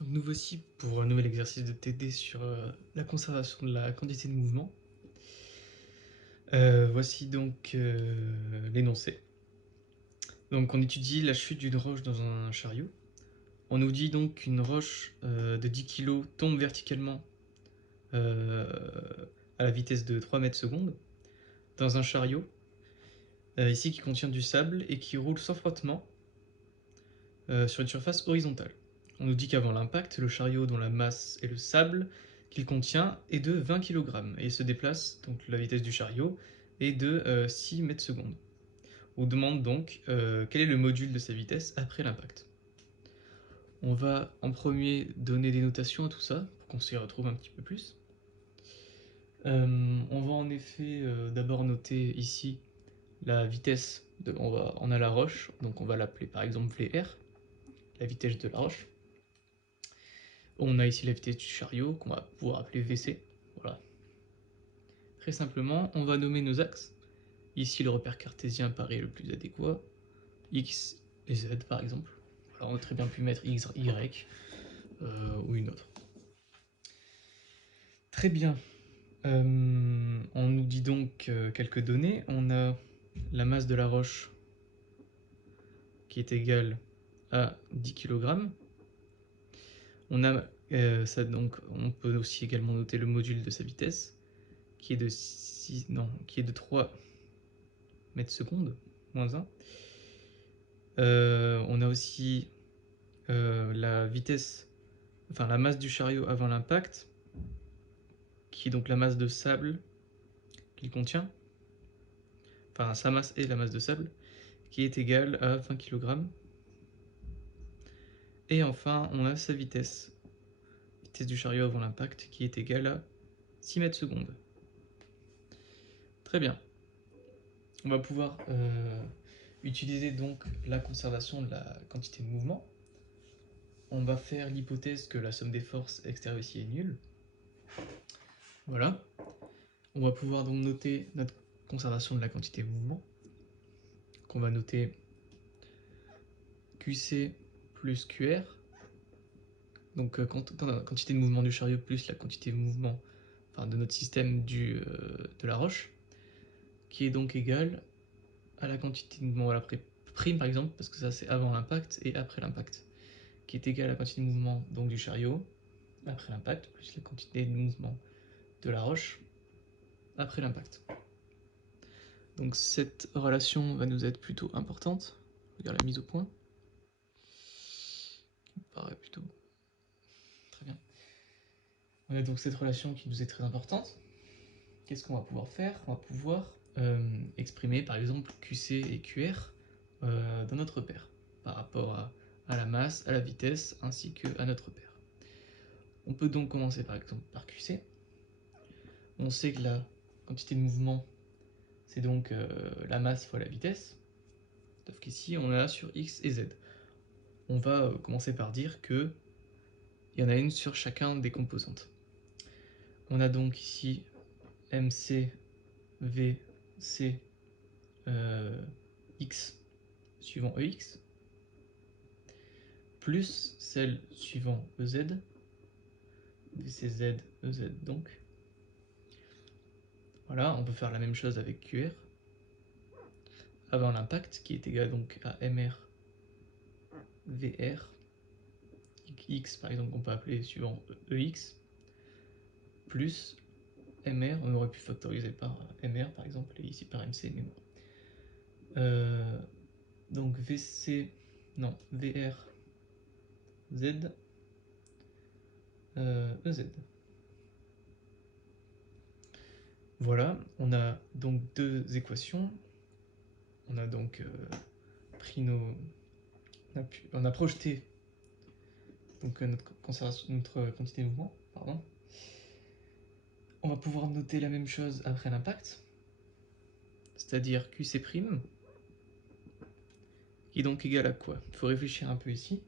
Donc nous voici pour un nouvel exercice de TD sur la conservation de la quantité de mouvement. Voici donc l'énoncé. Donc on étudie la chute d'une roche dans un chariot. On nous dit donc qu'une roche de 10 kg tombe verticalement à la vitesse de 3 mètres secondes dans un chariot, ici qui contient du sable et qui roule sans frottement sur une surface horizontale. On nous dit qu'avant l'impact, le chariot dont la masse est le sable qu'il contient est de 20 kg et se déplace, donc la vitesse du chariot est de 6 mètres secondes. On demande donc quel est le module de sa vitesse après l'impact. On va en premier donner des notations à tout ça pour qu'on s'y retrouve un petit peu plus. On va en effet d'abord noter ici la vitesse, on a la roche, donc on va l'appeler par exemple VR, la vitesse de la roche. On a ici la vitesse du chariot qu'on va pouvoir appeler VC. Voilà. Très simplement, on va nommer nos axes. Ici, le repère cartésien paraît le plus adéquat. X et Z par exemple. Voilà, on aurait très bien pu mettre X, Y ou une autre. Très bien. On nous dit donc quelques données. On a la masse de la roche qui est égale à 10 kg. On a ça, donc on peut aussi également noter le module de sa vitesse qui est de 3 mètres secondes, moins 1. On a aussi la vitesse, enfin la masse du chariot avant l'impact, qui est donc la masse de sable qu'il contient, enfin sa masse et la masse de sable, qui est égale à 20 kg. Et enfin, on a sa vitesse du chariot avant l'impact, qui est égale à 6 mètres secondes. Très bien. On va pouvoir utiliser donc la conservation de la quantité de mouvement. On va faire l'hypothèse que la somme des forces extérieures ici est nulle. Voilà. On va pouvoir donc noter notre conservation de la quantité de mouvement, qu'on va noter QC plus QR, donc la quantité de mouvement du chariot plus la quantité de mouvement de notre système de la roche, qui est donc égale à la quantité de mouvement, voilà, prime par exemple, parce que ça c'est avant l'impact et après l'impact, qui est égale à la quantité de mouvement donc, du chariot après l'impact, plus la quantité de mouvement de la roche après l'impact. Donc cette relation va nous être plutôt importante. Regarde la mise au point. Qui me paraît plutôt très bien. On a donc cette relation qui nous est très importante. Qu'est-ce qu'on va pouvoir faire? On va pouvoir exprimer par exemple QC et QR dans notre paire, par rapport à la masse, à la vitesse, ainsi qu'à notre paire. On peut donc commencer par exemple par QC. On sait que la quantité de mouvement, c'est donc la masse fois la vitesse, sauf qu'ici on a sur X et Z. On va commencer par dire qu'il y en a une sur chacun des composantes. On a donc ici MC, V, C, X suivant EX, plus celle suivant EZ, VCZ, EZ donc. Voilà, on peut faire la même chose avec QR, avant l'impact, qui est égal donc à MR, VR, X par exemple, qu'on peut appeler suivant EX, plus MR, on aurait pu factoriser par MR par exemple, et ici par MC, mais bon. Donc VR, Z, EZ. Voilà, on a donc deux équations. On a donc pris on a projeté donc notre quantité de mouvement, pardon. On va pouvoir noter la même chose après l'impact, c'est-à-dire QC', qui est donc égal à quoi? Il faut réfléchir un peu ici.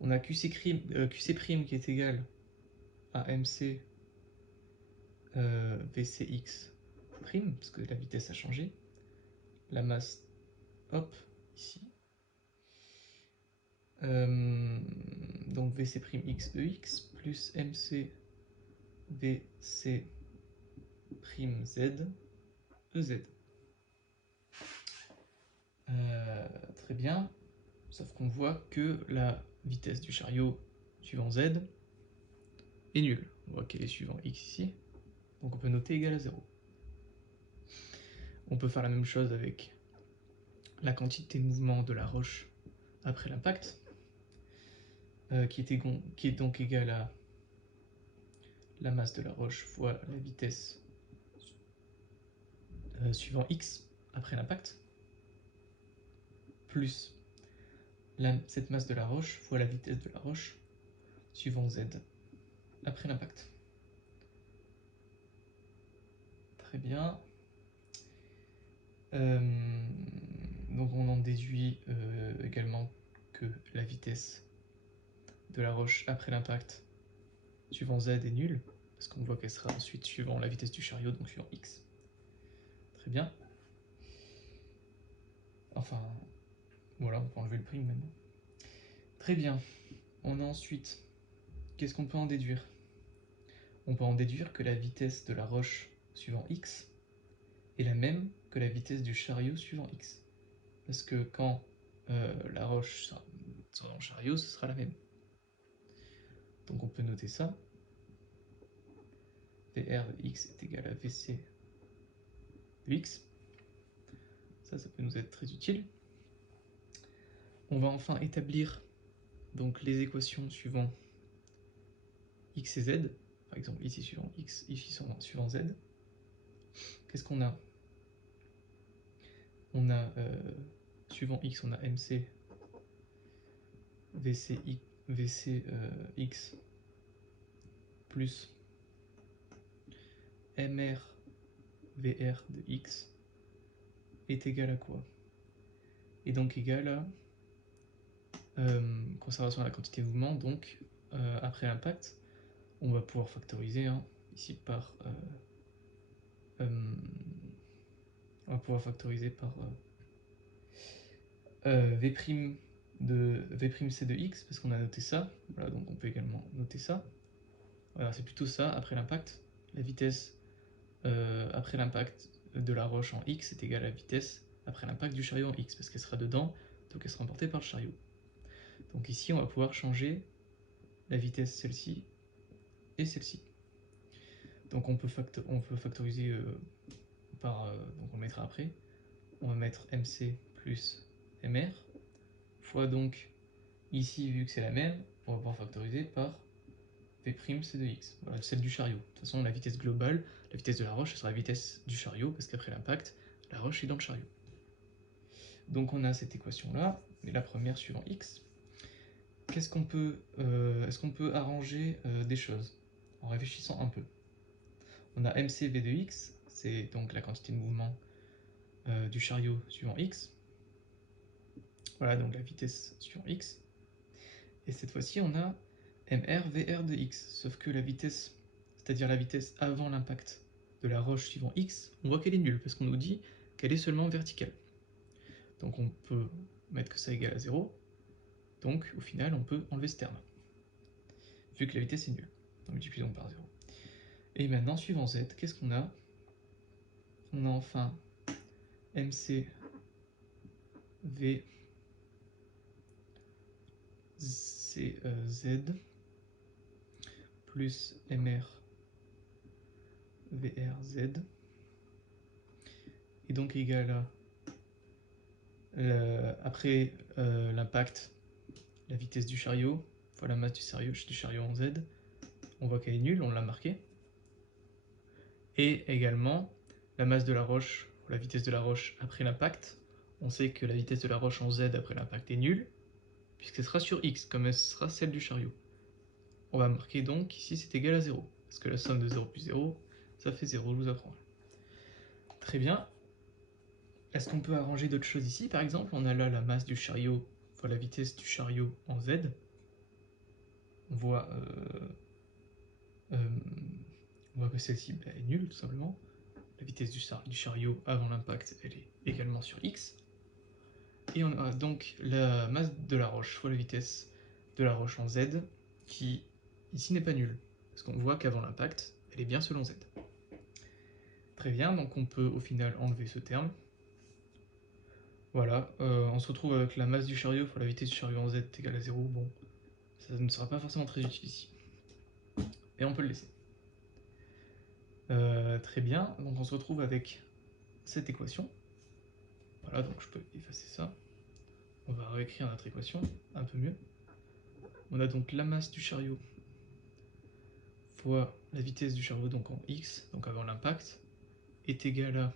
On a QC', qui est égal à MC VCX', parce que la vitesse a changé. La masse, hop, ici. Donc VC'X EX plus MC VC' Z EZ. Très bien, sauf qu'on voit que la vitesse du chariot suivant Z est nulle. On voit qu'elle est suivant X ici, donc on peut noter égal à 0. On peut faire la même chose avec la quantité de mouvement de la roche après l'impact, qui est donc égale à la masse de la roche fois la vitesse suivant X après l'impact, plus cette masse de la roche fois la vitesse de la roche suivant Z après l'impact. Très bien. Donc on en déduit également que la vitesse de la roche après l'impact suivant Z est nulle, parce qu'on voit qu'elle sera ensuite suivant la vitesse du chariot, donc suivant X. Très bien. Enfin, voilà, on peut enlever le prime maintenant. Très bien. On a ensuite, qu'est-ce qu'on peut en déduire? On peut en déduire que la vitesse de la roche suivant X est la même que la vitesse du chariot suivant X. Parce que quand la roche sera dans le chariot, ce sera la même. Donc on peut noter ça. VR de X est égal à VC de X. Ça peut nous être très utile. On va enfin établir donc les équations suivant X et Z. Par exemple, ici suivant X, ici suivant Z. Qu'est-ce qu'on a? On a, suivant X, on a MC X plus MR VR de X est égal à quoi? Est donc égal à conservation de la quantité de mouvement, donc après l'impact, on va pouvoir factoriser ici par on va pouvoir factoriser par V' de V'C de X, parce qu'on a noté ça. Voilà, donc on peut également noter ça. Voilà, c'est plutôt ça, après l'impact. La vitesse après l'impact de la roche en X est égale à la vitesse après l'impact du chariot en X, parce qu'elle sera dedans, donc elle sera emportée par le chariot. Donc ici, on va pouvoir changer la vitesse celle-ci et celle-ci. Donc on peut factoriser par... donc on le mettra après. On va mettre MC plus MR, fois donc, ici, vu que c'est la même, on va pouvoir factoriser par V'C de X, voilà, celle du chariot. De toute façon, la vitesse globale, la vitesse de la roche, ce sera la vitesse du chariot, parce qu'après l'impact, la roche est dans le chariot. Donc on a cette équation-là, et la première suivant X. Qu'est-ce qu'on peut... est-ce qu'on peut arranger des choses en réfléchissant un peu? On a MCV de X, c'est donc la quantité de mouvement du chariot suivant X. Voilà, donc la vitesse suivant X. Et cette fois-ci, on a MR VR de X, sauf que la vitesse, c'est-à-dire la vitesse avant l'impact de la roche suivant X, on voit qu'elle est nulle, parce qu'on nous dit qu'elle est seulement verticale. Donc on peut mettre que ça égale à 0, donc au final on peut enlever ce terme, vu que la vitesse est nulle. On multiplie donc par 0. Et maintenant, suivant Z, qu'est-ce qu'on a? On a enfin MC V C Z plus MR VR Z est donc égal à après l'impact, la vitesse du chariot fois la masse du chariot en Z. On voit qu'elle est nulle, on l'a marqué. Et également la masse de la roche, ou la vitesse de la roche après l'impact. On sait que la vitesse de la roche en Z après l'impact est nulle, puisqu'elle sera sur X, comme elle sera celle du chariot. On va marquer donc ici c'est égal à 0, parce que la somme de 0 plus 0, ça fait 0, je vous apprends. Très bien. Est-ce qu'on peut arranger d'autres choses ici? Par exemple, on a là la masse du chariot fois la vitesse du chariot en Z. On voit que celle-ci est nulle, tout simplement. La vitesse du chariot avant l'impact, elle est également sur X. Et on a donc la masse de la roche fois la vitesse de la roche en Z qui ici n'est pas nulle, parce qu'on voit qu'avant l'impact, elle est bien selon z. Très bien, donc on peut au final enlever ce terme. Voilà, on se retrouve avec la masse du chariot fois la vitesse du chariot en z est égale à 0. Bon, ça ne sera pas forcément très utile ici. Et on peut le laisser. Très bien, donc on se retrouve avec cette équation. Voilà, donc je peux effacer ça. On va réécrire notre équation, un peu mieux. On a donc la masse du chariot fois la vitesse du chariot, donc en x, donc avant l'impact, est égale à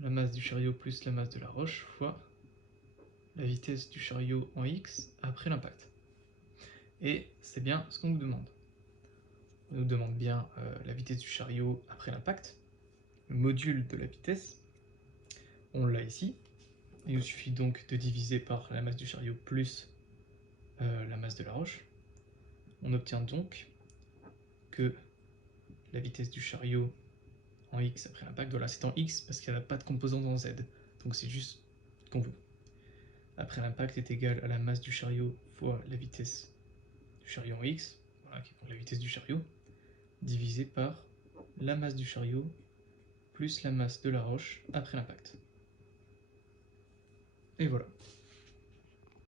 la masse du chariot plus la masse de la roche fois la vitesse du chariot en x après l'impact. Et c'est bien ce qu'on nous demande. On nous demande bien la vitesse du chariot après l'impact, le module de la vitesse. On l'a ici. Il nous suffit donc de diviser par la masse du chariot plus la masse de la roche. On obtient donc que la vitesse du chariot en x après l'impact, voilà, c'est en x parce qu'il n'y a pas de composante en z, donc c'est juste qu'on veut. Après l'impact est égal à la masse du chariot fois la vitesse du chariot en x, voilà, qui est la vitesse du chariot, divisé par la masse du chariot plus la masse de la roche après l'impact. Et voilà.